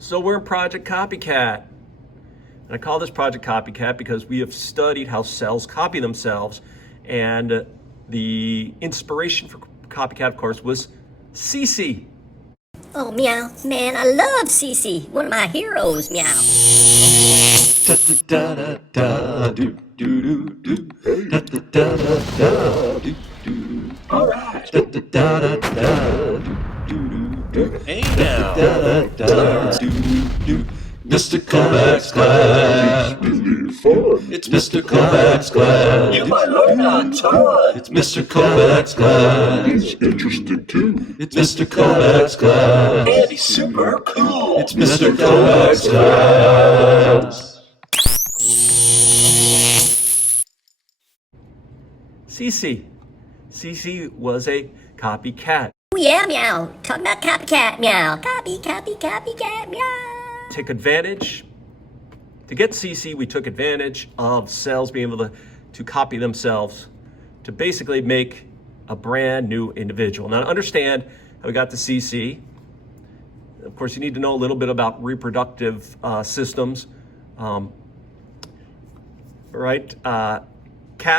So we're in Project Copycat. And I call this Project Copycat because we have studied how cells copy themselves. And the inspiration for Copycat, of course, was Cece. Oh, meow. Man, I love Cece. One of my heroes, meow. All right. Hey now. Mr. Kovacs class. It's Mr. Kovacs class. You might learn a ton. It's Mr. Kovacs class. He's interested too. It's Mr. Kovacs class. And he's super cool. It's Mr. Kovacs class. Cece. Cece was a copycat. Oh, yeah, meow. Talking about Copycat, meow. Copycat, meow. To get Cece, we took advantage of cells being able to copy themselves to basically make a brand new individual. Now, to understand how we got to Cece, of course, you need to know a little bit about reproductive systems, right?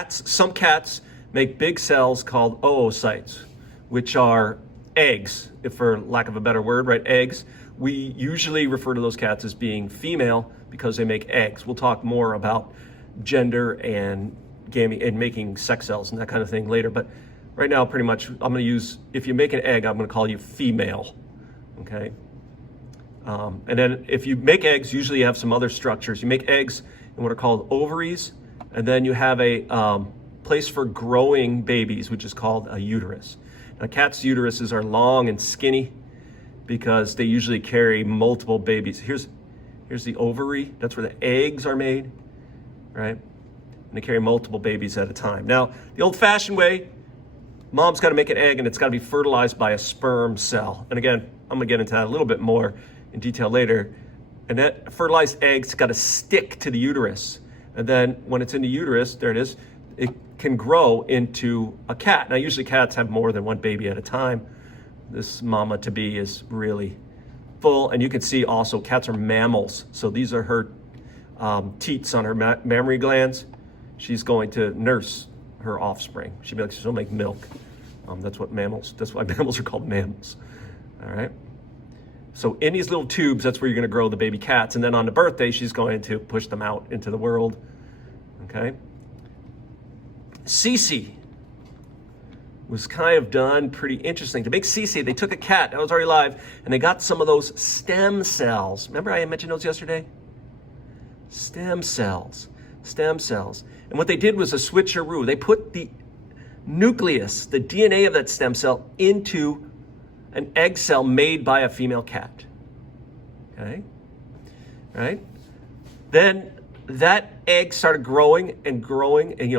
Some cats make big cells called oocytes, which are eggs, if for lack of a better word, right? Eggs. We usually refer to those cats as being female because they make eggs. We'll talk more about gender and making sex cells and that kind of thing later. But right now, pretty much, I'm going to use, if you make an egg, I'm going to call you female, okay? And then if you make eggs, usually you have some other structures. You make eggs in what are called ovaries, and then you have a place for growing babies, which is called a uterus. Now, cats' uteruses are long and skinny because they usually carry multiple babies. Here's the ovary. That's where the eggs are made, right? And they carry multiple babies at a time. Now, the old-fashioned way, mom's got to make an egg and it's got to be fertilized by a sperm cell. And again, I'm going to get into that a little bit more in detail later. And that fertilized egg's got to stick to the uterus. And then when it's in the uterus, there it is, it can grow into a cat. Now, usually cats have more than one baby at a time. This mama-to-be is really full. And you can see also cats are mammals. So these are her teats on her mammary glands. She's going to nurse her offspring. She'll make milk. That's why mammals are called mammals. All right. So in these little tubes, that's where you're going to grow the baby cats. And then on the birthday, she's going to push them out into the world. Okay. Cece was kind of done pretty interesting. To make Cece, they took a cat that was already alive and they got some of those stem cells. Remember I mentioned those yesterday? Stem cells. And what they did was a switcheroo. They put the nucleus, the DNA of that stem cell, into an egg cell made by a female cat. Okay? Right? Then that egg started growing and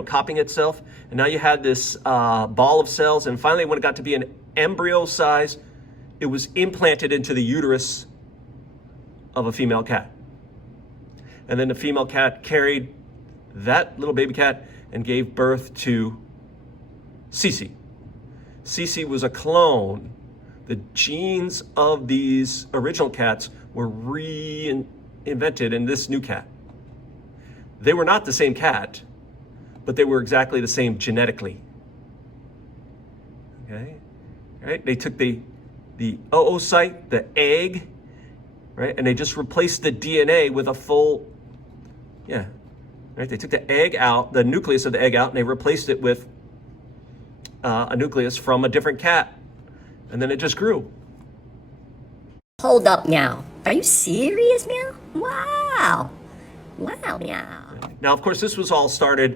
copying itself. And now you had this ball of cells. And finally, when it got to be an embryo size, it was implanted into the uterus of a female cat. And then the female cat carried that little baby cat and gave birth to Cece. Cece was a clone. The genes of these original cats were reinvented in this new cat. They were not the same cat, but they were exactly the same genetically. Okay? Right? They took the oocyte, the egg, right? And they just replaced the DNA with a full, right? They took the egg out, the nucleus of the egg out, and they replaced it with a nucleus from a different cat. And then it just grew. Hold up, meow. Are you serious, meow? Wow, meow. Now, of course, this was all started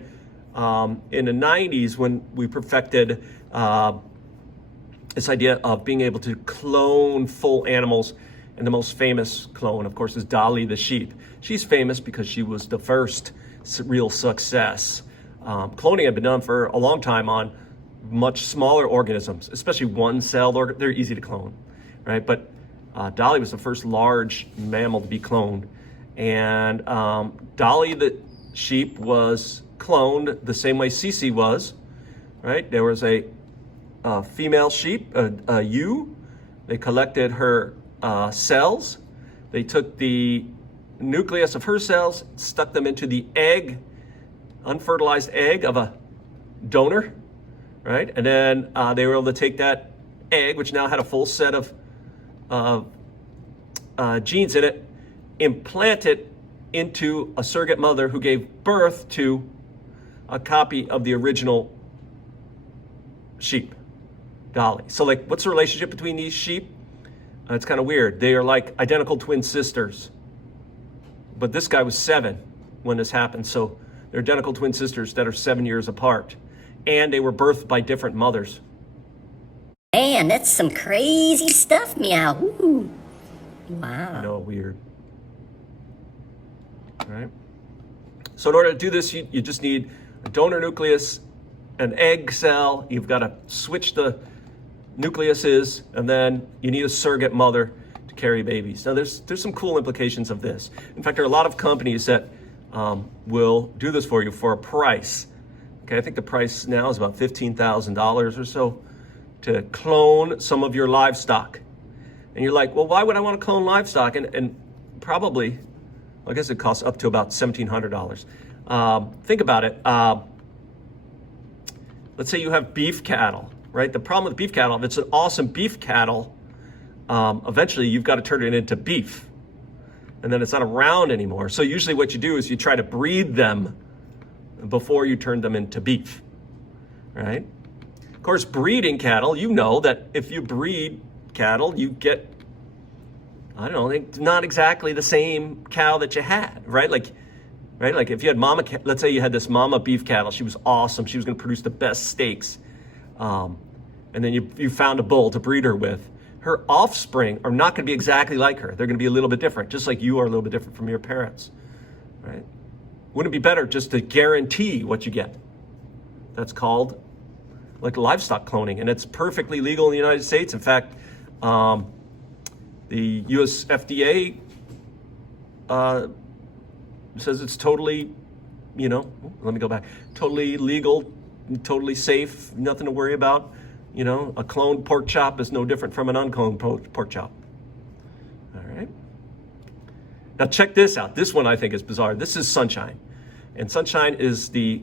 in the 90s when we perfected this idea of being able to clone full animals. And the most famous clone, of course, is Dolly the Sheep. She's famous because she was the first real success. Cloning had been done for a long time on much smaller organisms, especially one-celled organisms. They're easy to clone, right? But Dolly was the first large mammal to be cloned. And Dolly the Sheep was cloned the same way Cece was, right? There was a female sheep, a ewe. They collected her cells. They took the nucleus of her cells, stuck them into the egg, unfertilized egg of a donor, right? And then they were able to take that egg, which now had a full set of genes in it, implant it into a surrogate mother who gave birth to a copy of the original sheep, Dolly. So like, what's the relationship between these sheep? It's kind of weird. They are like identical twin sisters. But this guy was 7 when this happened. So they're identical twin sisters that are 7 years apart. And they were birthed by different mothers. Man, that's some crazy stuff, meow. Ooh. Wow. I know, weird. All right. So in order to do this, you just need a donor nucleus, an egg cell. You've got to switch the nucleuses, and then you need a surrogate mother to carry babies. Now, there's some cool implications of this. In fact, there are a lot of companies that will do this for you for a price. Okay, I think the price now is about $15,000 or so to clone some of your livestock. And you're like, well, why would I want to clone livestock? And probably, I guess it costs up to about $1,700. Think about it. Let's say you have beef cattle, right? The problem with beef cattle, if it's an awesome beef cattle, eventually you've got to turn it into beef. And then it's not around anymore. So usually what you do is you try to breed them before you turn them into beef, right? Of course, breeding cattle, you know that if you breed cattle, you get, I don't know, not exactly the same cow that you had, right? Like if you had let's say you had this mama beef cattle, she was awesome. She was going to produce the best steaks. And then you found a bull to breed her with. Her offspring are not going to be exactly like her. They're going to be a little bit different, just like you are a little bit different from your parents, right? Wouldn't it be better just to guarantee what you get? That's called like livestock cloning, and it's perfectly legal in the United States. In fact, the US FDA says it's totally, let me go back, totally legal, totally safe, nothing to worry about. A cloned pork chop is no different from an uncloned pork chop. All right. Now check this out. This one I think is bizarre. This is Sunshine. And Sunshine is the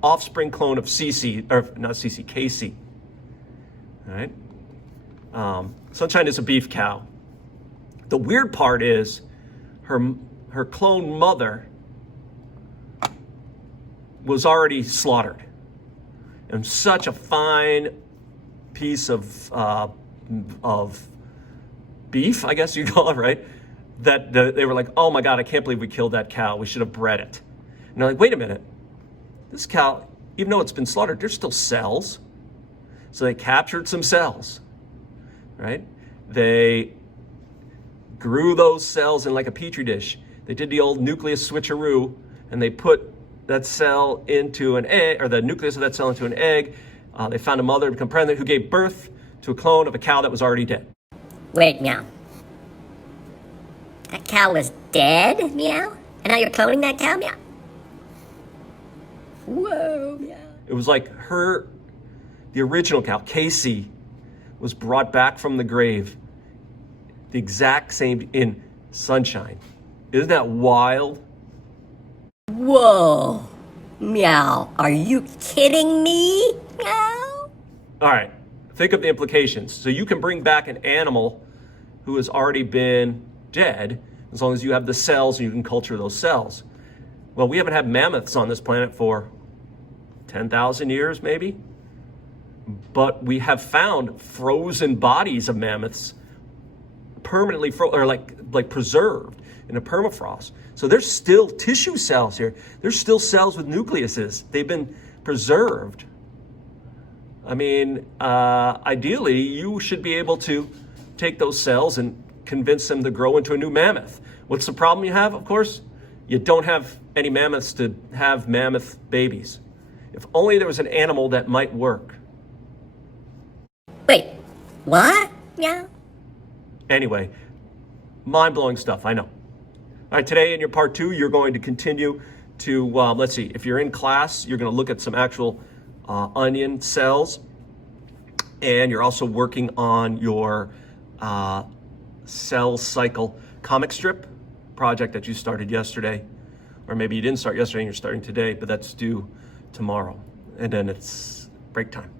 offspring clone of Casey. All right. Sunshine is a beef cow. The weird part is her clone mother was already slaughtered. And such a fine piece of beef, I guess you call it, right? That they were like, oh my God, I can't believe we killed that cow. We should have bred it. And they're like, wait a minute. This cow, even though it's been slaughtered, there's still cells. So they captured some cells, right? They grew those cells in like a petri dish. They did the old nucleus switcheroo, and they put that cell into an egg, or the nucleus of that cell into an egg. They found a mother to become pregnant who gave birth to a clone of a cow that was already dead. Wait, meow. That cow was dead, meow? And now you're cloning that cow, meow? Whoa, meow. It was like the original cow, Casey, was brought back from the grave. The exact same in Sunshine. Isn't that wild? Whoa. Meow. Are you kidding me? Meow. All right. Think of the implications. So you can bring back an animal who has already been dead as long as you have the cells and you can culture those cells. Well, we haven't had mammoths on this planet for 10,000 years, maybe. But we have found frozen bodies of mammoths permanently preserved in a permafrost. So there's still tissue cells here. There's still cells with nucleuses. They've been preserved. I mean, ideally, you should be able to take those cells and convince them to grow into a new mammoth. What's the problem you have, of course? You don't have any mammoths to have mammoth babies. If only there was an animal that might work. Wait, what? Meow. Anyway, mind-blowing stuff, I know. All right, today in your part 2, you're going to continue to, let's see, if you're in class, you're going to look at some actual onion cells, and you're also working on your cell cycle comic strip project that you started yesterday, or maybe you didn't start yesterday and you're starting today, but that's due tomorrow. And then it's break time.